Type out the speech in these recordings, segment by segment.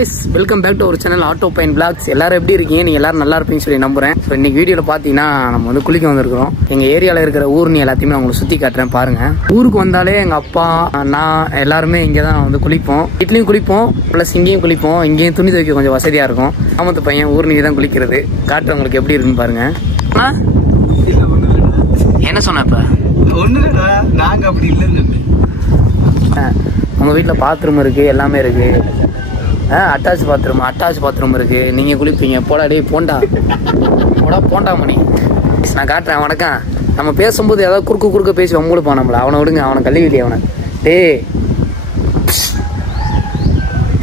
guys, welcome back to our channel Auto Paint Vlogs. எல்லாரும் எப்படி இருக்கீங்க? நீங்க எல்லாரும் நல்லா இருப்பீங்கன்னு சொல்லி நம்புறேன். சோ இன்னைக்கு வீடியோல பாத்தீங்கன்னா நம்ம வந்து குளிக்க வந்திருக்கோம். எங்க ஏரியால இருக்கிற ஊர்னி எல்லாத்தையுமே நான் உங்களுக்கு சுத்தி காட்டுறேன் பாருங்க. ஊருக்கு வந்தாலே எங்க அப்பா நான் எல்லாருமே இங்க தான் வந்து குளிப்போம். வீட்லயும் குளிப்போம், பிளஸ் இங்கேயும் குளிப்போம். இங்கேயும் துணி துவைக்க கொஞ்சம் வசதியா இருக்கும். ஆமத்து பையன் ஊர்னிக்கு தான் குளிக்கிறது. காட்டு உங்களுக்கு எப்படி இருக்குன்னு பாருங்க. என்ன சொன்ன இப்ப? ஒண்ணுடா, நாங்க அப்படி இல்லன்னு. உங்க வீட்டுல பாத்ரூம் இருக்கு, எல்லாமே இருக்கு. அட்டாச் பாத்ரூம் இருக்கு. நீங்க குளிப்பீங்க. போடா டே போண்டா போண்டா மணி. நான் காட்டுறேன். வணக்கம். நம்ம பேசும்போது ஏதாவது குறுக்க பேசி வம்புடுப்பான் நம்மள. அவனை விடுங்க, அவனை கல்வி அவனை. டே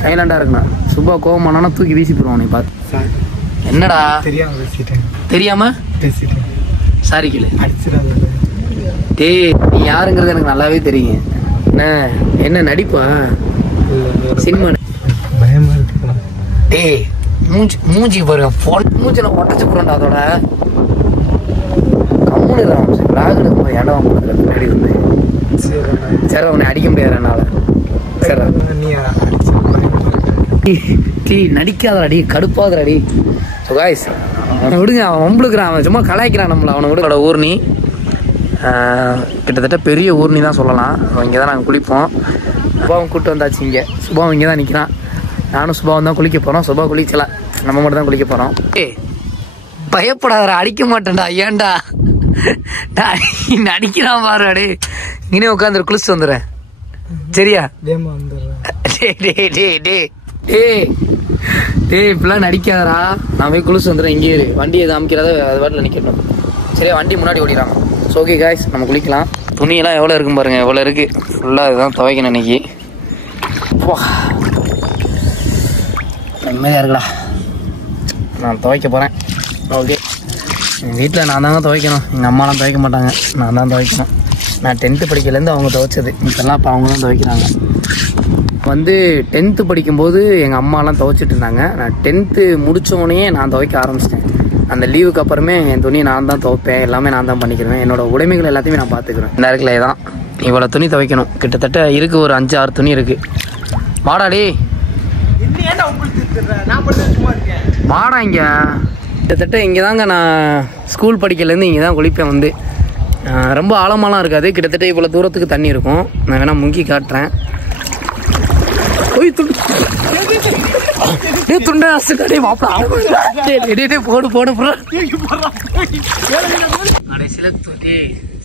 சைலண்டா இருக்கணும். சுபா கோவமானா தூக்கி வீசி போடுவான். நீ பார்த்து என்னடா தெரியாம சாரி கேளு. டே நீ யாருங்கிறது எனக்கு நல்லாவே தெரியும். என்ன நடிப்பா சினிமா? பயமா இருக்கு. டேய் மூஞ்சி பாருங்க. மூஞ்சில ஒட்டச்சு போறேன்டா. அதோட கம்முனு பிளாக் எடுக்கும் இடம் பின்னாடி இருந்து. சரி அவனை அடிக்க முடியாது என்னால. சரி நடிக்காத அடி, கடுப்பாத அடி. அவனை விடுங்க, அவன் வம்புழுக்கிறான். அவன் சும்மா கலாய்க்கிறான் நம்மள. அவனை விடுங்களோட ஊர்னி கிட்டத்தட்ட பெரிய ஊர்னி தான் சொல்லலாம். இங்கே தான் நாங்கள் குளிப்போம். சுபாவும் கூப்பிட்டு வந்தாச்சு. இங்கே சுபாவும் இங்கே தான் நிற்கிறான். நானும் சுபாவும் தான் குளிக்க போகிறோம். சுபா குளிக்கலாம், நம்ம மட்டும் தான் குளிக்க போகிறோம். பயப்படாத, அடிக்க மாட்டேன்டா. ஏன்டா நடிக்கிறான் பாரு. அடே இங்கே உட்காந்து குளிச்சு வந்துடுறேன் சரியா? டேய் இப்பெல்லாம் நடிக்காதரா. நான் போய் குளிச்சு வந்துடுறேன். இங்கே வண்டி எது அமைக்கிறத அது வாட்டில் நிற்கணும் சரியா? வண்டி முன்னாடி ஓடிடுறாங்க. ஸோ ஓகே காய்ஸ், நம்ம குளிக்கலாம். துணியெல்லாம் எவ்வளோ இருக்கும் பாருங்க. எவ்வளோ இருக்கு. ஃபுல்லாக இதுதான் துவைக்கணும் இன்னைக்கு. நிம்மதியாக இருக்குடா. நான் துவைக்க போகிறேன். ஓகே, எங்கள் வீட்டில் நான் தாங்க துவைக்கணும். எங்கள் அம்மாலாம் துவைக்க மாட்டாங்க, நான் தான் துவைக்கணும். நான் 10th படிக்கலேருந்து அவங்க துவைச்சது. இப்போல்லாம் இப்போ அவங்க தான் துவைக்கிறாங்க. வந்து 10th படிக்கும்போது எங்கள் அம்மாலாம் துவைச்சிட்டு இருந்தாங்க. நான் 10th முடித்தோடனே நான் துவைக்க ஆரம்பிச்சிட்டேன். அந்த லீவுக்கு அப்புறமே என் துணி நான் தான் துவைப்பேன். எல்லாமே நான் தான் பண்ணிக்கிறேன். என்னோட உடைமைகள் எல்லாத்தையுமே நான் பார்த்துக்கிறேன். இந்த இடத்துல தான் இவ்வளோ துணி துவைக்கணும். கிட்டத்தட்ட இருக்குது, ஒரு 5-6 துணி இருக்குது. வாடாடி வாடா இங்கே. கிட்டத்தட்ட இங்கே தாங்க நான் ஸ்கூல் படிக்கலேருந்து இங்கே தான் குளிப்பேன். வந்து ரொம்ப ஆழமாலாம் இருக்காது. கிட்டத்தட்ட இவ்வளோ தூரத்துக்கு தண்ணி இருக்கும். நான் வேணா முங்கி காட்டுறேன்.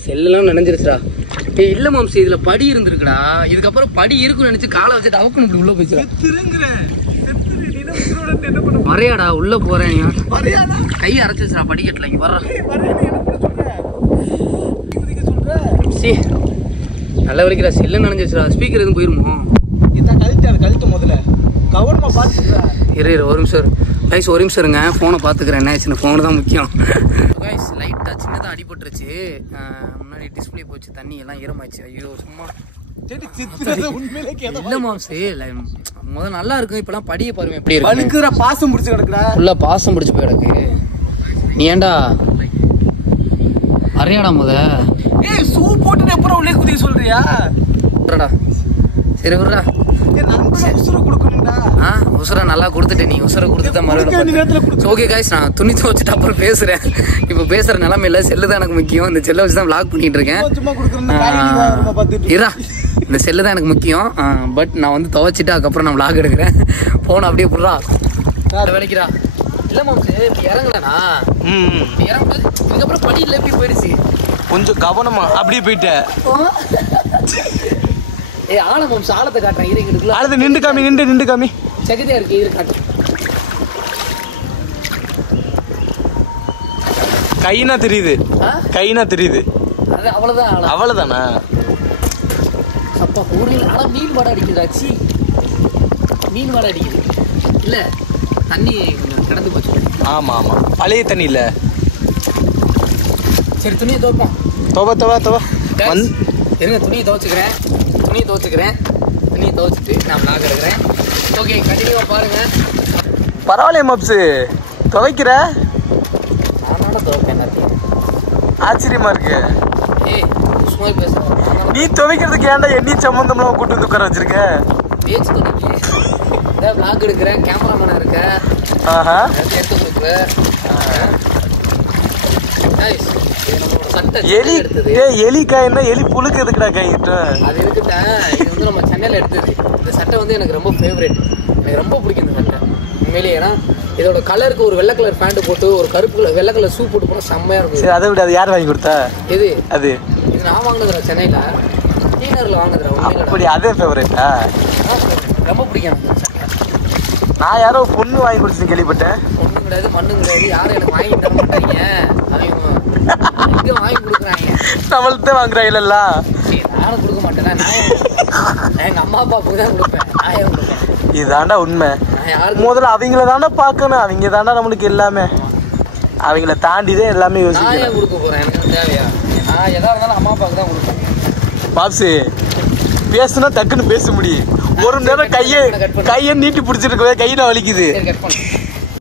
செல்லாம் நினைஞ்சிருச்சுடா. இல்ல மாம்சி, இதுல படி இருந்திருக்குடா. இதுக்கப்புறம் படி இருக்குன்னு நினைச்சு காலை வச்சுட்டு அவக்குன்னு இப்படி உள்ள போயிடுச்சு. வரையாடா உள்ள போறேன். கை அரைச்சிச்சுடா படிக்கட்டுல. இங்க வர்ற நல்ல வலிக்கிறா. செல்ல நினைஞ்சிருச்சுடா. ஸ்பீக்கர் எதுவும் போயிருமோ? கழுத்து முதல்ல கவனமா பாத்துக்க. இரு ஒரு நிமிஷம் கைஸ், ஒரு நிமிஷம் இருங்க. ஃபோனை பார்த்துக்கிறேன். என்ன ஆச்சுன்னு, ஃபோனு தான் முக்கியம். கைஸ் லைட்டாக சின்னதாக அடிபட்டுருச்சு. முன்னாடி டிஸ்பிளே போச்சு, தண்ணி எல்லாம் ஈரமாயிடுச்சு. ஐயோ சும்மா இல்ல மாம்சு. முதல்ல நல்லா இருக்கும். இப்பெல்லாம் படிய பாருங்க எப்படி இருக்கு. பாசம் பிடிச்சு கிடக்குறா. ஃபுல்லா பாசம் பிடிச்சு போய் கிடக்கு. நீ ஏன்டா அரையாடா முத? ஷூ போட்டுட்டு எப்பறம் உள்ளே குதி சொல்றியா? சரி விடுறா. உசுரை நல்லா கொடுத்துட்டு நீ உசுரை கொடுத்துதான் மறுபடியும். ஓகே காய்ஸ், நான் துணி துவச்சிட்டு அப்புறம் பேசுறேன். இப்போ பேசுற நிலைமை இல்லை. செல்லு தான் எனக்கு முக்கியம். இந்த செல்லை வச்சுதான் விளாக் பண்ணிட்டு இருக்கேன். இந்த செல்லு தான் எனக்கு முக்கியம். பட் நான் வந்து துவைச்சிட்டு அதுக்கப்புறம் நான் விளாக் எடுக்கிறேன். போன அப்படியே புடுறா வேலைக்கிறா. இல்ல மாம்சு இப்படி இறங்கலண்ணா. இறங்க இதுக்கப்புறம் படி இல்லை எப்படி போயிடுச்சு. கொஞ்சம் கவனமா அப்படியே போயிட்டேன். ஆழம் சாலத்தை காட்டுறேன். இருக்கு ஆழத்தை நின்று காமி. நின்று காமி. சகதியா இருக்கு. இது காட்டு. கைனா தெரியுது. அது அவ்வளவுதான். அவ்வளவுதானா? அப்பா ஊரில் ஆனா மீன் வாடை அடிக்குதாச்சு. மீன் வாடை அடிக்குது. இல்ல தண்ணி கொஞ்சம் கிடந்து போச்சு. ஆமா பழைய தண்ணி இல்ல. சரி துணியை துவைப்போம். துவ இருங்க, துணியை துவைச்சுக்கிறேன். துணியை துவைச்சிட்டு நான் விளாக் எடுக்கிறேன். ஓகே கண்டினியூவா பாருங்க. பரவாயில்லையே மப்ஸு, துவைக்கிற? நானோட துவைப்பேன். ஆச்சரியமா இருக்கு. சும்மா பேசுறேன். நீ துவைக்கிறதுக்கு ஏன்டா எண்ணி சம்பந்தம்லாம் கூட்டு வந்து உட்கார வச்சிருக்க? பேச்சு துணிக்கு அதான் vlog எடுக்கிறேன், கேமராமேனா இருக்கேன், ஆஹா எடுத்து கொடுக்குறேன். Guys, இது நம்மளோட சட்டை எலி எடுத்தது. எலி காய்னா எலி புழுக்கு எதுக்குடா கைட்டு அது இருக்குட்டேன். இது வந்து நம்ம சென்னையில் எடுத்தது. இந்த சட்டை வந்து எனக்கு ரொம்ப ஃபேவரேட். எனக்கு ரொம்ப பிடிக்கும் இந்த சட்டை உண்மையிலேயே. ஏன்னா இதோட கலருக்கு ஒரு வெள்ளை கலர் பேண்ட் போட்டு ஒரு கருப்பு கலர் வெள்ளை கலர் ஷூ போட்டு போனால் செம்மையாக இருக்கும். சரி அதை விட அது யார் வாங்கி கொடுத்தா? எது அது இது நான் வாங்கினதுல சென்னையில் டீனரில் வாங்கினதுல. அப்படி அதே ஃபேவரேட்டா? ரொம்ப பிடிக்கும் அந்த சட்டை. நான் யாரோ பொண்ணு வாங்கி கொடுத்துன்னு கேள்விப்பட்டேன். ஒன்றும் கிடையாது, மண்ணும் கிடையாது, யாரும் எனக்கு வாங்கி தர மாட்டாங்க. அவங்க எங்கே வாங்கி கொடுக்குறாங்க, நம்மள்தான் வாங்குறாங்கல்ல. சரி நானும் கொடுக்க மாட்டேன்னா. நான் எங்கள் அம்மா அப்பாவுக்கு தான் கொடுப்பேன், நான் ஏன் கொடுப்பேன்? இதுதாண்டா உண்மை. நான் யாருக்கு முதல்ல அவங்கள தாண்டா பார்க்கணும். அவங்க தாண்டா நம்மளுக்கு எல்லாமே. அவங்கள தாண்டிதான் எல்லாமே நான் யோசிக்கணும். ஏன் கொடுக்க போகிறேன்? எனக்கு தேவையா? நான் எதாக இருந்தாலும் அம்மா அப்பாவுக்கு தான் கொடுப்பேன். பாப்ஸு பேசுனா டக்குன்னு பேச முடியும். ஒரு நேரம் கையை நீட்டி பிடிச்சிருக்கவே கையில வலிக்குது. சரி கட் பண்ணு.